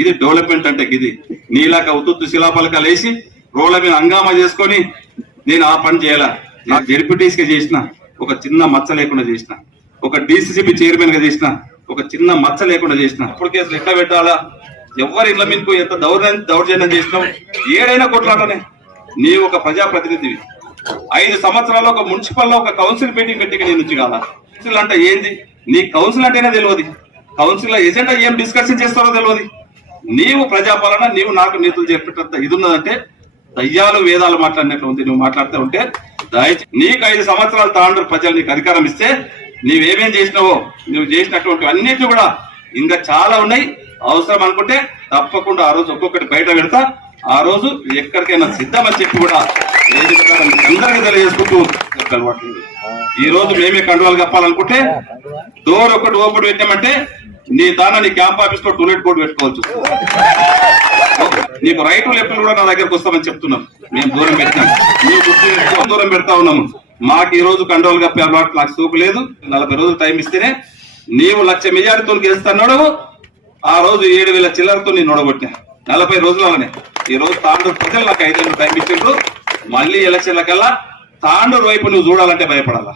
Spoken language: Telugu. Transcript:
ఇది డెవలప్మెంట్ అంటే ఇది. నీలాక ఉత్తుత్తు శిలాపలకాలు వేసి రోడ్ల మీద హంగామా చేసుకొని నేను ఆ పని చేయాలా, నేను జెడ్పీటీసీగా చేసిన ఒక చిన్న మచ్చ లేకుండా చేసిన, ఒక డీసీసీబీ చైర్మన్ గా చేసిన ఒక చిన్న మచ్చ లేకుండా చేసిన. అప్పుడు కేసులు ఎట్లా పెట్టాలా, ఎవరి ఇళ్ల మీకు ఎంత దౌర్జన్యం చేసినావు, ఏడైనా కొట్లాటనే. నీవు ఒక ప్రజాప్రతినిధివి. 5 సంవత్సరాలు ఒక మున్సిపల్ లో ఒక కౌన్సిల్ మీటింగ్ పెట్టి నీ నుంచి కాదా? కౌన్సిల్ అంటే ఏంది, నీ కౌన్సిల్ అంటేనే తెలియదు, కౌన్సిల్ లో ఎజెండా ఏం డిస్కషన్ చేస్తారో తెలియదు. నీవు ప్రజాపాలన, నీవు నాకు నీతులు చెప్పేటంత ఇది ఉన్నదంటే దయ్యాలు వేదాలు మాట్లాడినట్లు ఉంది. నువ్వు మాట్లాడుతూ ఉంటే నీకు 5 సంవత్సరాలు తాండ్రు ప్రజలు నీకు అధికారం ఇస్తే నీవేమేం చేసినావో, నువ్వు చేసినటువంటి అన్నిటి కూడా ఇంకా చాలా ఉన్నాయి. అవసరం అనుకుంటే తప్పకుండా ఆ రోజు ఒక్కొక్కటి బయట పెడతా. ఆ రోజు ఎక్కడికైనా సిద్ధమని చెప్పి కూడా అందరికీ తెలియజేసుకుంటూ అలవాట్లేదు. ఈ రోజు మేమే కండువాలు కప్పాలనుకుంటే డోర్ ఒకటి ఓపెన్ పెట్టామంటే నీ దాన్ని నీ క్యాంప్ ఆఫీస్ లో టూలెట్ బోర్డు పెట్టుకోవచ్చు. నీకు రైట్ లెఫ్ట్ కూడా నా దగ్గరకు వస్తామని చెప్తున్నాం. మేము దూరం పెట్టాం, నీవు గుర్తు దూరం పెడతా ఉన్నాము. మాకు ఈ రోజు కండోలు కప్పే అలవాటు నాకు సూపు లేదు. 40 రోజులు టైం ఇస్తేనే నీవు 1,00,000 మెజారిటీతో గెలుస్తున్నాడు. ఆ రోజు 7,000 చిల్లరతో నేను నొడగొట్టా 40 రోజులనే. ఈ రోజు తాండూరు ప్రజలు నాకు 5 ఏళ్ళు టైం ఇచ్చిండ్రు. మళ్ళీ ఎలక్షన్ల కల్లా తాండూరు వైపు నువ్వు చూడాలంటే భయపడాలా.